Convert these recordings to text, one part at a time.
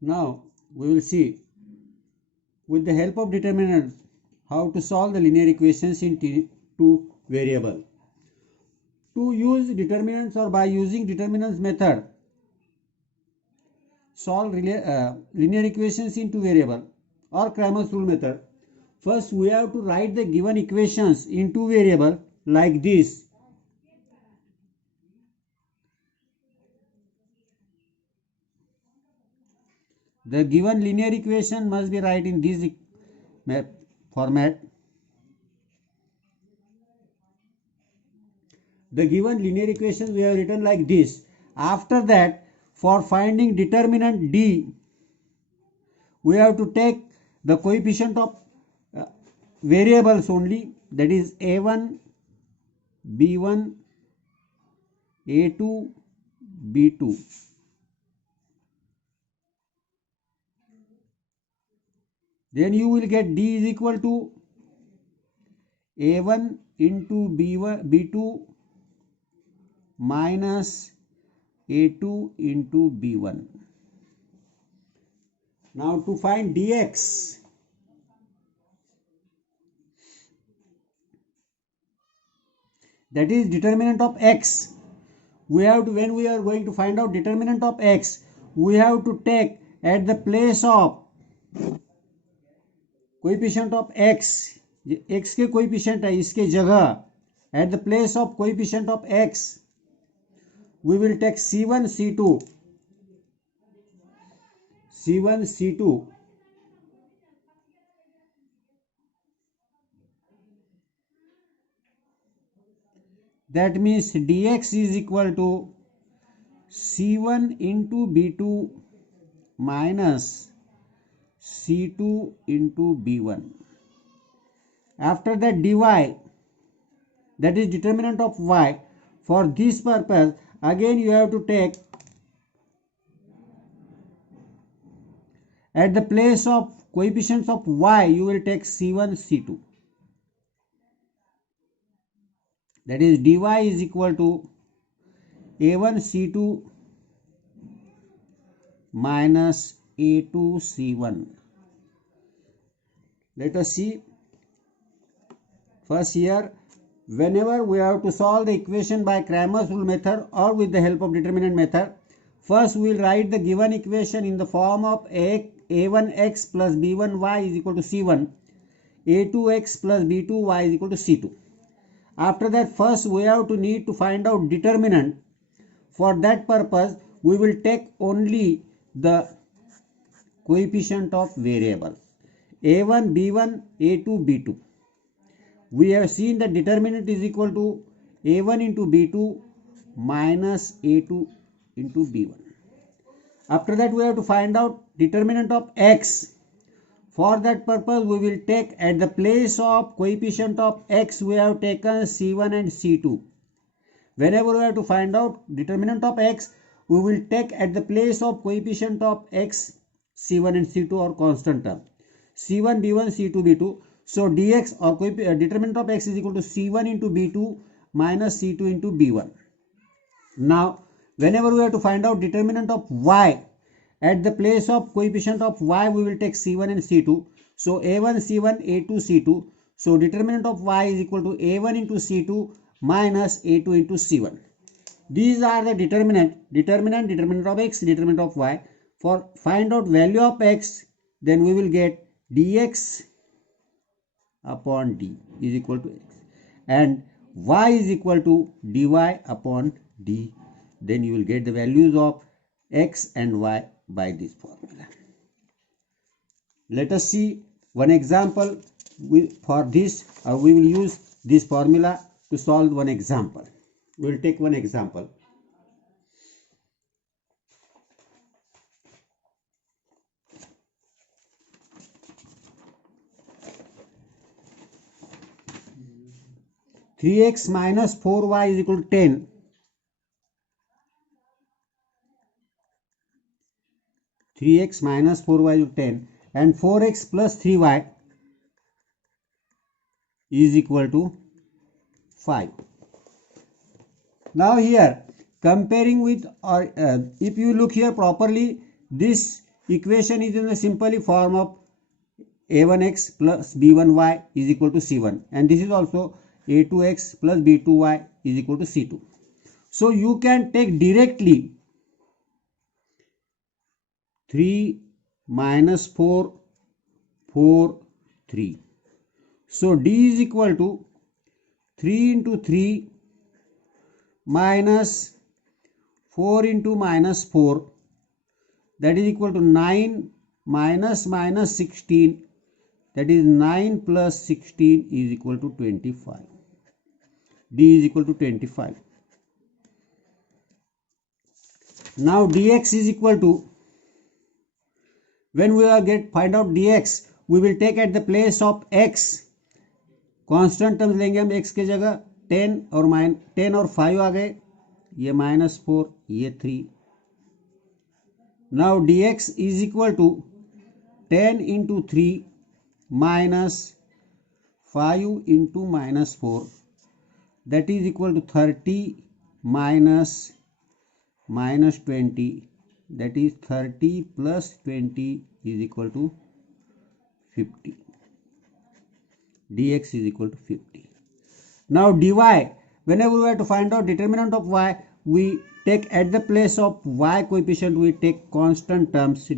Now we will see with the help of determinant how to solve the linear equations in two variable. To use determinants or by using determinants method, solve linear equations in two variable or Cramer's rule method. First we have to write the given equations in two variable like this. The given linear equation must be written in this format. The given linear equation we have written like this. After that, for finding determinant D, we have to take the coefficient of variables only, that is A1, B1, A2, B2. Then you will get D is equal to A1 into B1, B2 minus A2 into B1. Now to find dx, that is determinant of x, we have to, when we are going to find out determinant of x, we have to take at the place of coefficient of x, x के coefficient है इसके जगह, at the place of coefficient of x we will take c1 c2 c1 c2. That means dx is equal to c1 into b2 minus c2 into b1. After that dy, that is determinant of y. For this purpose again you have to take at the place of coefficients of y, you will take c1 c2. That is dy is equal to a1 c2 minus a2 c1. Let us see. First here, whenever we have to solve the equation by Cramer's rule method or with the help of determinant method, first we will write the given equation in the form of a1x plus b1y is equal to c1, a2x plus b2y is equal to c2. After that, first we have to need to find out determinant. For that purpose we will take only the coefficient of variable a1 b1 a2 b2. We have seen that determinant is equal to a1 into b2 minus a2 into b1. After that we have to find out determinant of x. For that purpose we will take at the place of coefficient of x, we have taken c1 and c2. Whenever we have to find out determinant of x, we will take at the place of coefficient of x c1 and c2 or constant term, c1 b1 c2 b2. So dx or determinant of x is equal to c1 into b2 minus c2 into b1. Now whenever we have to find out determinant of y, at the place of coefficient of y we will take c1 and c2. So a1 c1 a2 c2. So determinant of y is equal to a1 into c2 minus a2 into c1. These are the determinant of x, determinant of y. For find out value of x, then we will get dx upon d is equal to x and y is equal to dy upon d. Then you will get the values of x and y by this formula. Let us see one example for this. We will use this formula to solve one example. We will take one example. Three x minus 4y is equal to 10. 3x minus 4y is 10 and 4x plus 3y is equal to 5. Now here comparing with, or if you look here properly, this equation is in the simply form of a1x plus b1y is equal to c1, and this is also a2x plus b2y is equal to c2. So you can take directly 3 minus 4 4 3. So d is equal to 3 into 3 minus 4 into minus 4, that is equal to 9 minus 16, that is 9 plus 16 is equal to 25. D is equal to 25. Now dx is equal to, when we will find out dx, we will take at the place of x constant terms लेंगे हम x के जगह 10 और 5 आ गए, ये -4 ये 3. Now dx is equal to 10 into 3 minus 5 into -4, that is equal to 30 minus 20, that is 30 plus 20 is equal to 50. Dx is equal to 50. Now dy, whenever we have to find out determinant of y, we take at the place of y coefficient, we take constant terms.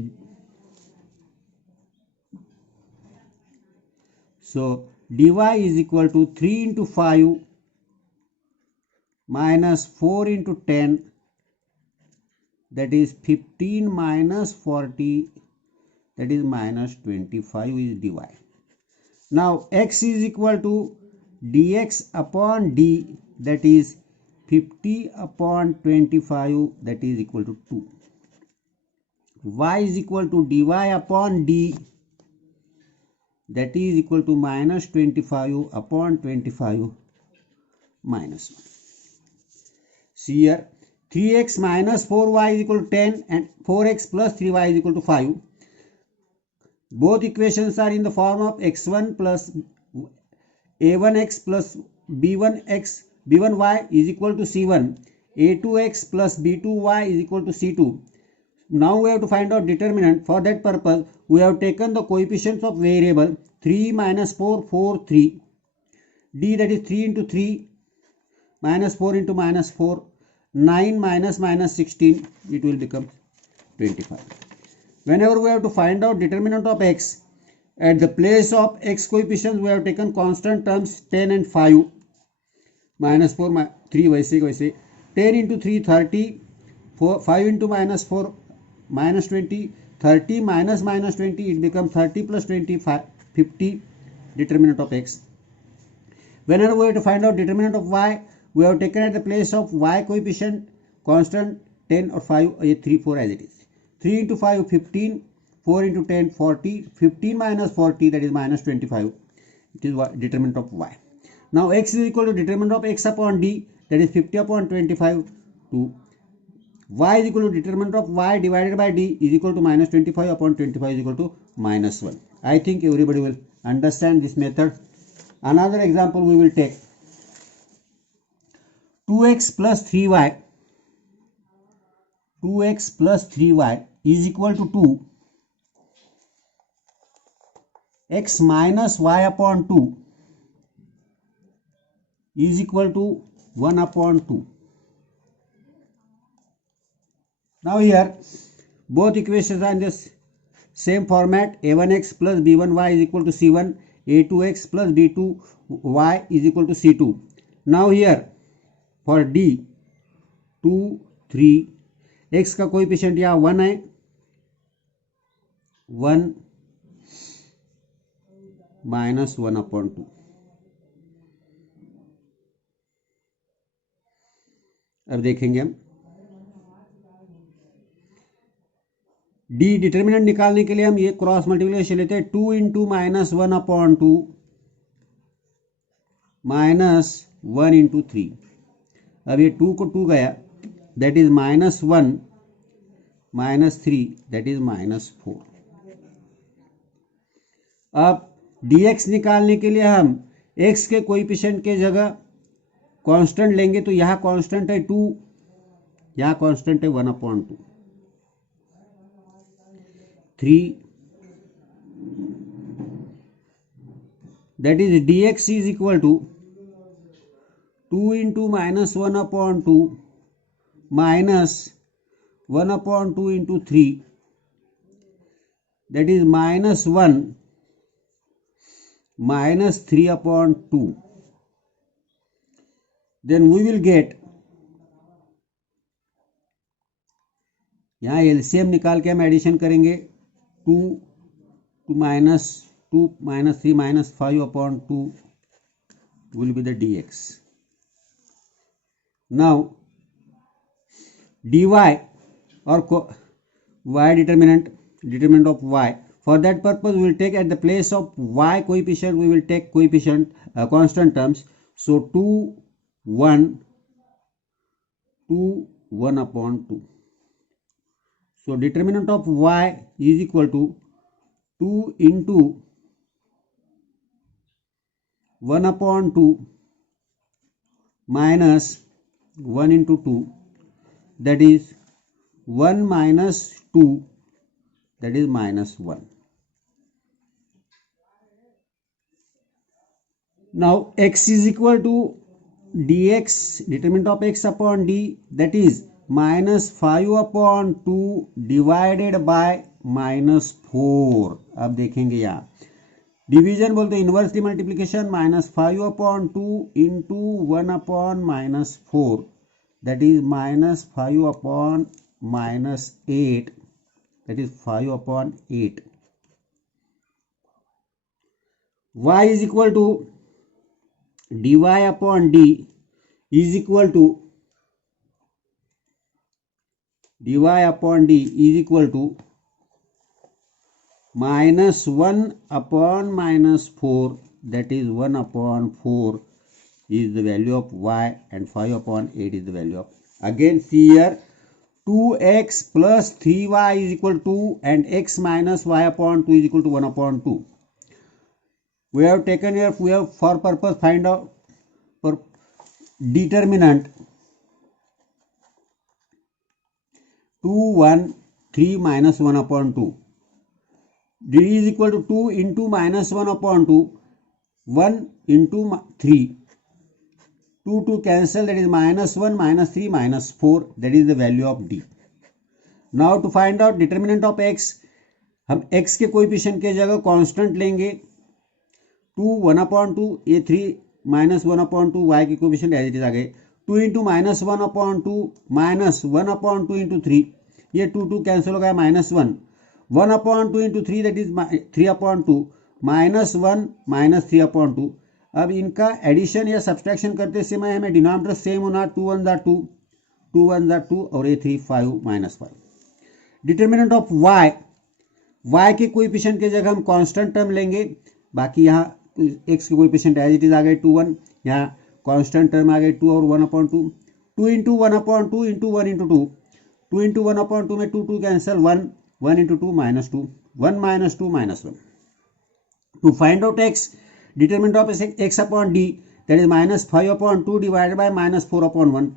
So dy is equal to 3 into 5 minus 4 into 10, that is 15 minus 40, that is minus 25 is dy. Now x is equal to dx upon d, that is 50 upon 25, that is equal to 2. Y is equal to dy upon d, that is equal to minus 25 upon 25 minus 1. See here, 3x minus 4y is equal to 10 and 4x plus 3y is equal to 5. Both equations are in the form of x1 plus a1x plus b1y is equal to c1, a2x plus b2y is equal to c2. Now we have to find out determinant. For that purpose, we have taken the coefficients of variable 3 minus 4 4 3, d, that is 3 into 3 minus 4 into minus 4, 9 minus 16, it will become 25. Whenever we have to find out determinant of x, at the place of x coefficients we have taken constant terms 10 and 5, minus 4 3 वैसे 10 into 3 30, 5 into minus 4 minus 20, 30 minus 20, it becomes 30 plus 25 50, determinant of x. Whenever we have to find out determinant of y, we have taken at the place of y coefficient constant 10 or 5, 3 4 as it is. 3 into 5 15, 4 into 10 40, 15 minus 40, that is minus 25, it is determinant of y. Now x is equal to determinant of x upon d, that is 50 upon 25 to y is equal to determinant of y divided by d is equal to minus 25 upon 25 is equal to minus 1. I think everybody will understand this method. Another example we will take, 2x plus 3y is equal to 2, x minus y upon 2 is equal to 1 upon 2. Now here both equations are in this same format, a1x plus b1y is equal to c1, a2x plus b2y is equal to c2. Now here for d 2 3, x का coefficient यहाँ 1 है, 1 minus 1 upon 2. अब देखेंगे हम D determinant निकालने के लिए हम ये क्रॉस मल्टीप्लिकेशन लेते हैं, 2 into minus 1 upon 2 minus 1 into 3. अब ये 2 को 2 गया, that is minus 1 minus 3, that is minus 4. अब dx निकालने के लिए हम x के कोएफिशिएंट के जगह कांस्टेंट लेंगे, तो यहाँ कांस्टेंट है 2, यहाँ कांस्टेंट है 1 upon 2. 3, that is dx is equal to 2 into minus 1 upon 2 minus 1 upon 2 into 3, that is minus 1 minus 3 upon 2. Then we will get, यहाँ एलसीएम निकाल के हम एडिशन करेंगे, 2 minus 3 minus 5 upon 2 will be the dx. Now dy or y determinant of y. For that purpose we will take at the place of y coefficient, we will take coefficient constant terms. So 2 1 upon 2. So determinant of y is equal to 2 into 1 upon 2 minus 1 into 2, that is 1 minus 2, that is minus 1. Now x is equal to dx, determinant of x upon d, that is minus 5 upon 2 divided by minus 4. अब देखेंगे यहाँ division बोलते हैं inversely multiplication, minus 5 upon 2 into 1 upon minus 4, that is minus 5 upon minus 8, that is 5 upon 8. y is equal to dy upon d is equal to minus 1 upon minus 4, that is 1 upon 4 is the value of y, and 5 upon 8 is the value of. Again see here, 2x plus 3y is equal to 2 and x minus y upon 2 is equal to 1 upon 2. We have taken here, we have for purpose find out for determinant 2 1 3 minus 1 upon 2. d is equal to 2 into minus 1 upon 2, 1 into 3, 2 cancel, that is minus 1 minus 3 minus 4, that is the value of d. Now to find out determinant of x, हम x के coefficient के जगह constant लेंगे, 2 1 upon 2, ये 3 minus 1 upon 2, y के coefficient as it is आ गए, 2 into minus 1 upon 2 minus 1 upon 2 into 3, ये 2 cancel हो गया, minus 1 1 upon 2 into 3, that is 3 upon 2 minus 1 minus 3 upon 2. अब इनका एडिशन या सब्सट्रैक्शन करते समय हमें डिनोमिनेटर सेम होना, 2 1 जा 2, 2 1 जा 2 और ये 3 5 minus 5. डिटर्मिनेंट ऑफ y के कोएफिशिएंट के जगह हम कांस्टेंट टर्म लेंगे, बाकी यहाँ x के कोएफिशिएंट एज इट इज आ गए 2 1, यहाँ कांस्टेंट टर्म आ गए 2 और 1 upon 2, 2 into 1 upon 2 into 1 into 2, 2 into 1 upon 2 में 2 cancel, 1 into 2 minus 2, 1 minus 2 minus 1. To find out x, determinant of x upon d, that is minus 5 upon 2 divided by minus 4 upon 1.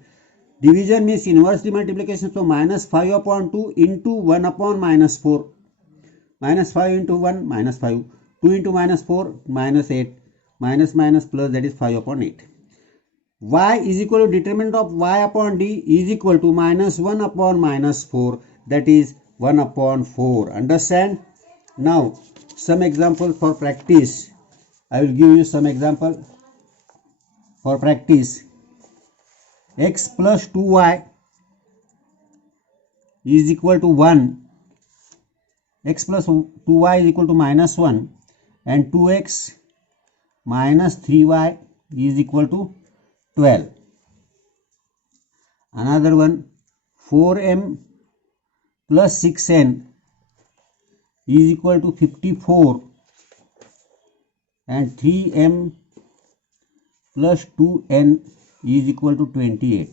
Division means inversely multiplication, so minus 5 upon 2 into 1 upon minus 4, minus 5 into 1 minus 5, 2 into minus 4 minus 8, minus minus plus, that is 5 upon 8. Y is equal to determinant of y upon d is equal to minus 1 upon minus 4, that is 1 upon 4. Understand? Now some example for practice. I will give you some example for practice. X plus 2y is equal to 1. X plus 2y is equal to minus 1, and 2x minus 3y is equal to 12. Another one, 4m plus 6n is equal to 54, and 3m plus 2n is equal to 28.